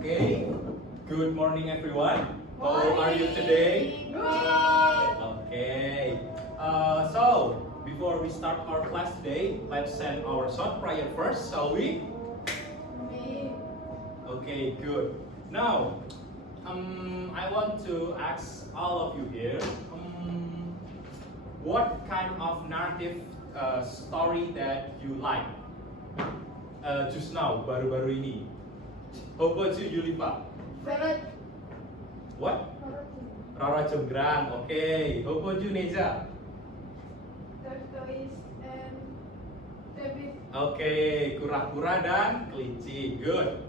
Okay, good morning everyone. How are you today? Okay, so before we start our class today, let's send our short prayer first, shall we? Okay, good. Now, I want to ask all of you here, what kind of narrative story that you like? Just now, baru-baru ini. How about you, Yulipa? What? Rara Jonggrang. Okay. How about you, Neza? Tortoise and rabbit. Okay. Kura-kura dan kelinci. Good.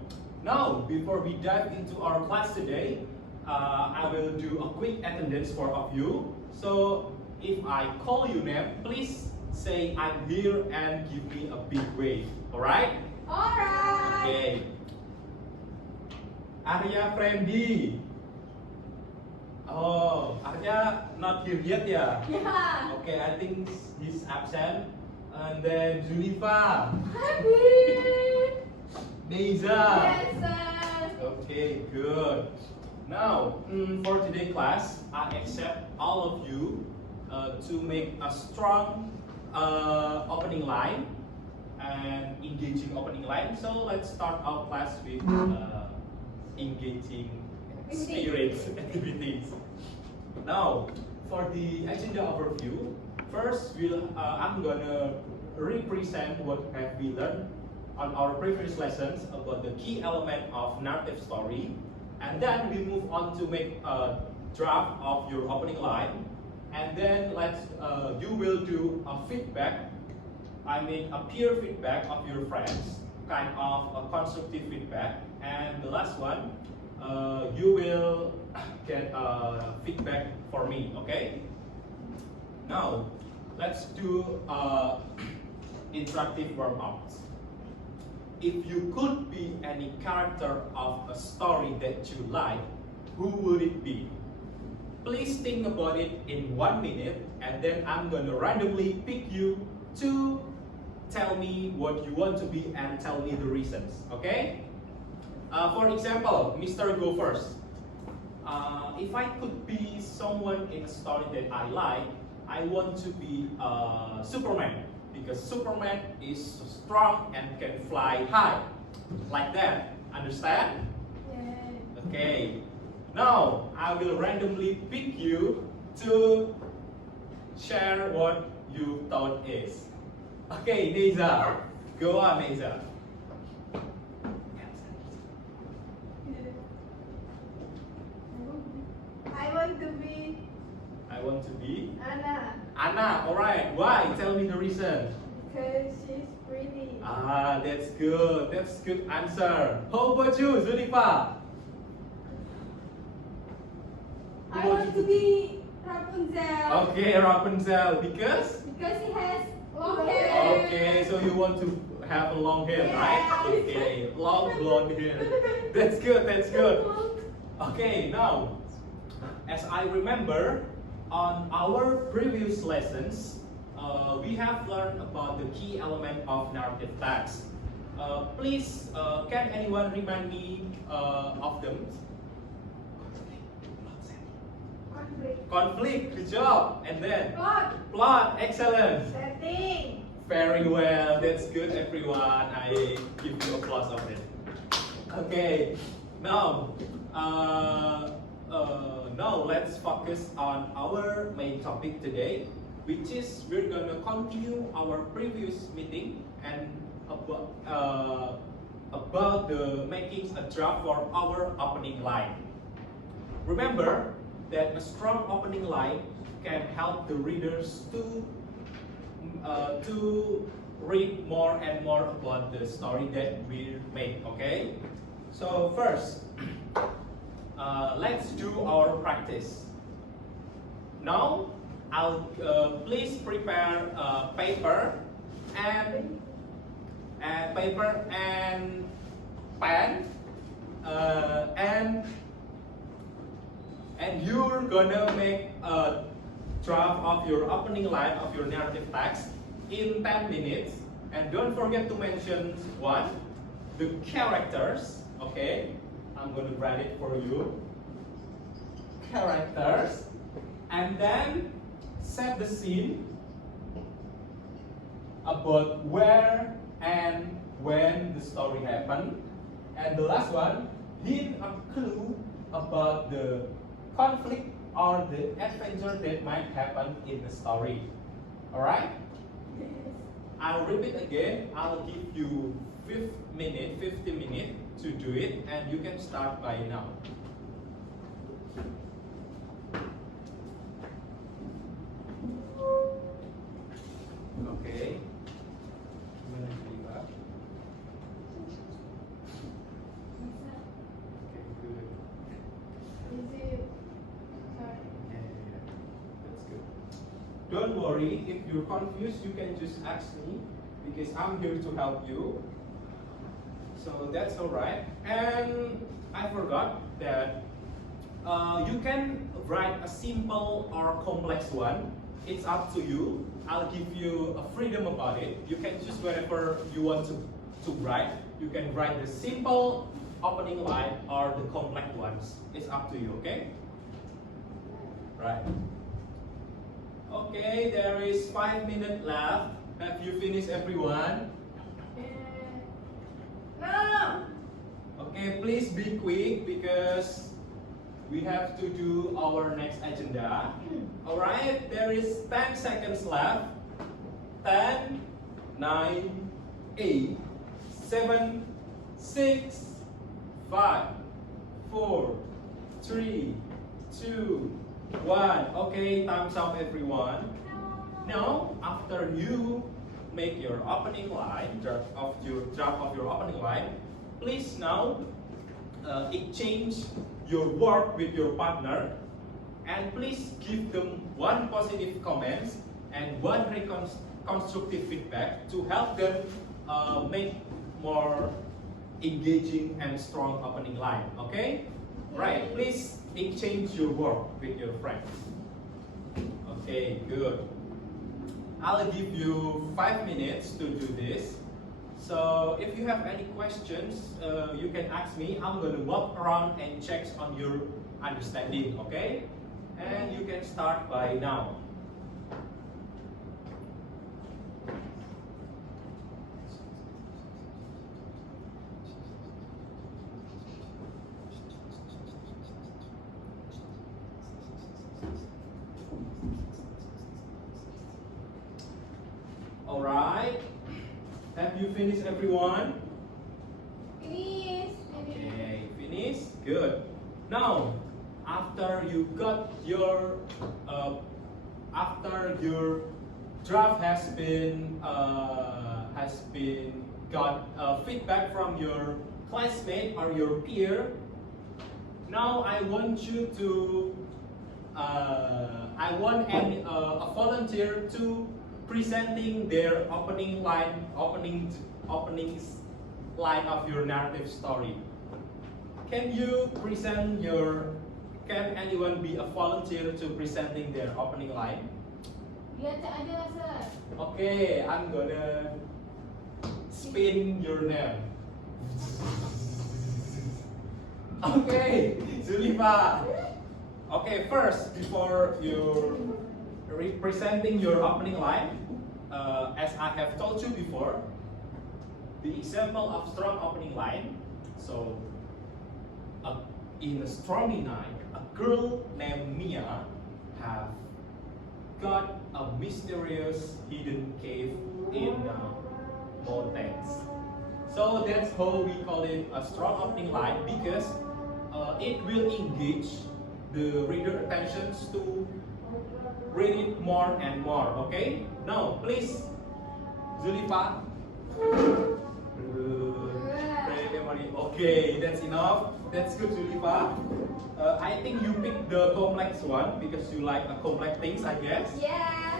Now, before we dive into our class today, I will do a quick attendance for of you. So, if I call you name, please say I'm here and give me a big wave. Alright? Alright. Okay. Arya Friendly. Oh, Arya not here yet ya? Yeah. Okay, I think he's absent. And then Junifa. Happy. Neza. Yes, sir. Okay, good. Now, for today's class, I accept all of you to make a strong opening line and engaging opening line. So let's start our class with engaging spirits activities. Now, for the agenda overview, first I'm gonna represent what have we learned on our previous lessons about the key element of narrative story, and then we move on to make a draft of your opening line, and then you will do a feedback. I mean a peer feedback of your friends, kind of a constructive feedback. And the last one, you will get feedback for me, okay? Now, let's do interactive warm-ups. If you could be any character of a story that you like, who would it be? Please think about it in 1 minute, and then I'm gonna randomly pick you to tell me what you want to be and tell me the reasons, okay? For example, Mr. Go first. If I could be someone in a story that I like, I want to be Superman, because Superman is strong and can fly high, like that. Understand? Yeah. Okay. Now, I will randomly pick you to share what you thought is. Okay, Neza. Go on, Neza. I want to be Anna Anna, alright. Why? Tell me the reason. because she's pretty. That's good. That's good answer. How about you, Zunifa? I want to be Rapunzel. Okay, Rapunzel, because? Because he has long hair. Okay, so you want to have a long hair, right? Yeah. Okay, long blonde hair. That's good, that's good. Okay, now, as I remember, on our previous lessons, we have learned about the key element of narrative text. Please, can anyone remind me of them? Conflict, good job. And then? Plot, excellent. Setting. Very well, that's good everyone. I give you applause of it. Okay, now let's focus on our main topic today, which is we're gonna continue our previous meeting and about the making a draft for our opening line. Remember that a strong opening line can help the readers to read more and more about the story that we make, okay? So first, let's do our practice. Now, I'll please prepare paper and pen, and you're gonna make a draft of your opening line of your narrative text in 10 minutes. And don't forget to mention one, the characters, okay? I'm going to write it for you. Characters. And then set the scene about where and when the story happened. And the last one, hint a clue about the conflict or the adventure that might happen in the story. Alright? I'll repeat again. I'll give you 50 minutes to do it, and you can start by now. Okay. Gimana Zulfa? Okay, good. Yeah. That's good. Don't worry, if you're confused, you can just ask me because I'm here to help you. So that's alright. And I forgot that you can write a simple or complex one. It's up to you. I'll give you a freedom about it. You can choose whatever you want to write. You can write the simple opening line or the complex ones. It's up to you, okay? Right. Okay, there is 5 minutes left. Have you finished, everyone? No. Okay, please be quick because we have to do our next agenda. Alright, there is 10 seconds left. 10, 9, 8, 7, 6, 5, 4, 3, 2, 1. Okay, time's up, everyone. Now, after you make your opening line, draft of your opening line, please now exchange your work with your partner, and please give them one positive comment and one constructive feedback to help them make more engaging and strong opening line. Okay? Right. Please exchange your work with your friends. Okay, good. I'll give you 5 minutes to do this. So if you have any questions, you can ask me. I'm going to walk around and check on your understanding, okay? And you can start by now. Alright. Have you finished, everyone? Finish. Okay, finish. Good. Now, after you got your draft has been got feedback from your classmate or your peer. Now I want you to I want a volunteer to presenting their opening line of your narrative story. Can anyone be a volunteer to presenting their opening line? Biar cak aja lah, sir. Okay, I'm gonna spin your name. Okay, Zulfa. Okay, first, before you presenting your opening line, as I have told you before, the example of strong opening line. So, in a stormy night, a girl named Mia have got a mysterious hidden cave in the mountains. So that's how we call it a strong opening line, because it will engage the reader attention to read it more and more. Okay? Now, please, Zulfa. Okay, that's enough. That's good, Zulfa. I think you picked the complex one because you like complex things, I guess. Yeah.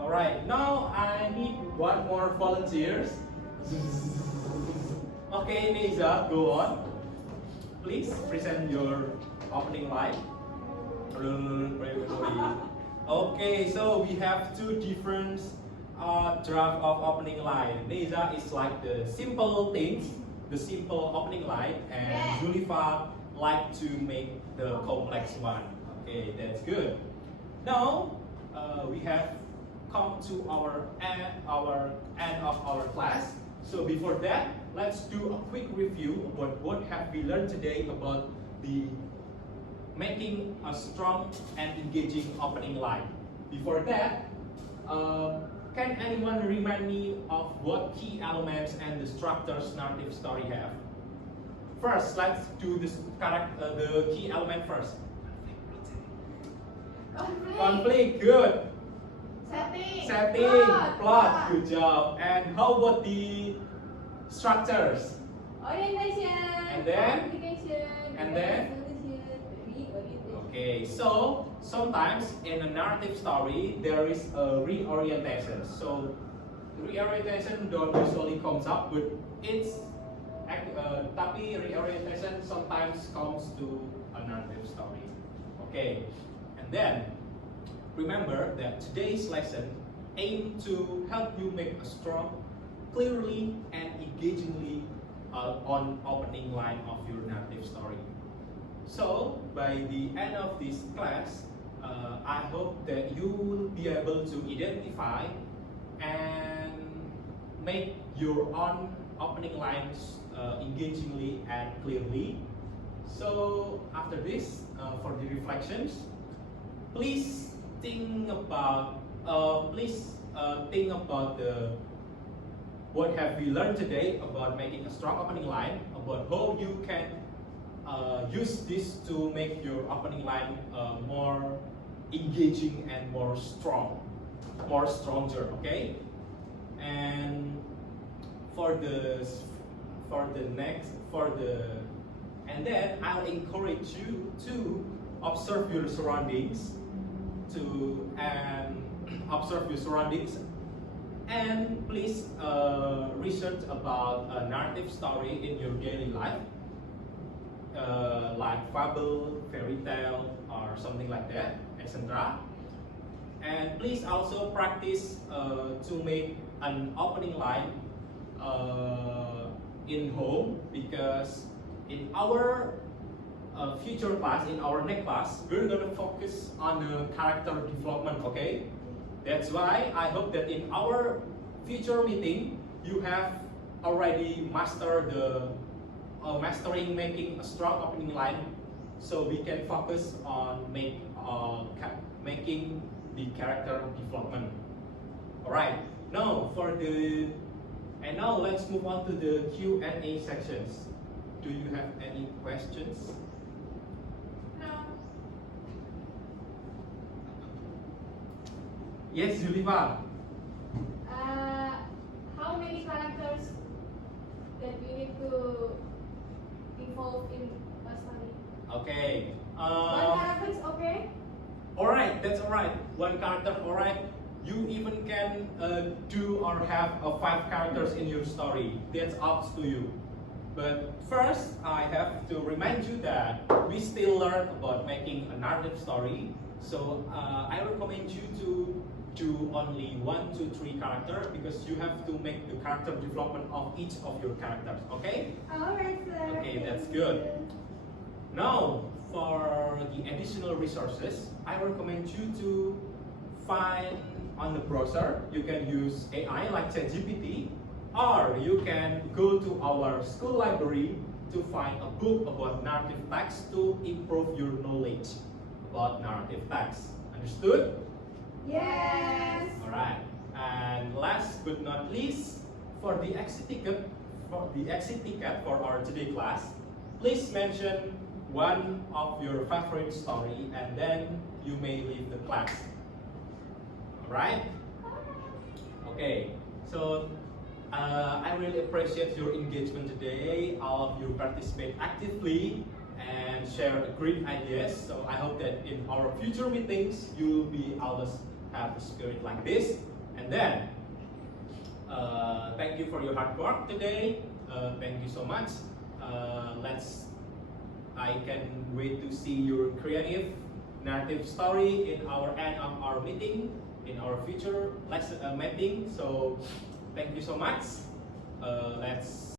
Alright, now I need one more volunteers. Okay, Neza, go on. Please present your opening line. Okay, so we have two different draft of opening line. Neza is like the simple things the simple opening line, and Yeah. Zulifa like to make the complex one. Okay, that's good. Now we have come to our end of our class. So before that, let's do a quick review about what have we learned today about the making a strong and engaging opening line. Before that, can anyone remind me of what key elements and the structures narrative story have? First, let's do this the key element first. Conflict, good. Setting, plot, good job. And how about the structures? Orientation. And then? Communication. And then? Reorientation. Okay, so sometimes in a narrative story there is a reorientation. So reorientation don't usually comes up, but tapi reorientation sometimes comes to a narrative story. Okay, and then remember that today's lesson aim to help you make a strong, clearly and engagingly on opening line of your narrative story. So by the end of this class, I hope that you will be able to identify and make your own opening lines engagingly and clearly. So after this, for the reflections, please think about the what have we learned today about making a strong opening line, about how you can use this to make your opening line more engaging and more stronger. Okay, and and then I'll encourage you to observe your surroundings, and please research about a narrative story in your daily life, like fable, fairy tale, or something like that, etc. And please also practice to make an opening line in home, because in our future class, in our next class, we're gonna focus on character development. Okay, that's why I hope that in our future meeting you have already mastered mastering making a strong opening line, so we can focus on making the character development. All right. Now let's move on to the Q&A sections. Do you have any questions? No. Yes, Zulifa. How many characters that we need to involve in a story? Okay. One character is okay? Alright, that's alright. One character, alright. You even can do or have 5 characters in your story. That's up to you. But first, I have to remind you that we still learn about making a narrative story. So I recommend you to do only 1 to 3 characters, because you have to make the character development of each of your characters. Okay? Alright, sir. Okay, that's good. Now, for the additional resources, I recommend you to find on the browser. You can use AI like ChatGPT, or you can go to our school library to find a book about narrative text to improve your knowledge about narrative text. Understood? Yes. Alright. And last but not least, for the exit ticket for our today class, please mention one of your favorite story, and then you may leave the class. Alright? Okay, so I really appreciate your engagement today. All of you participate actively and share great ideas. So I hope that in our future meetings, you will be always have a spirit like this. And then, thank you for your hard work today. Thank you so much. I can wait to see your creative narrative story in our end of our meeting, in our future lesson meeting. So thank you so much. Let's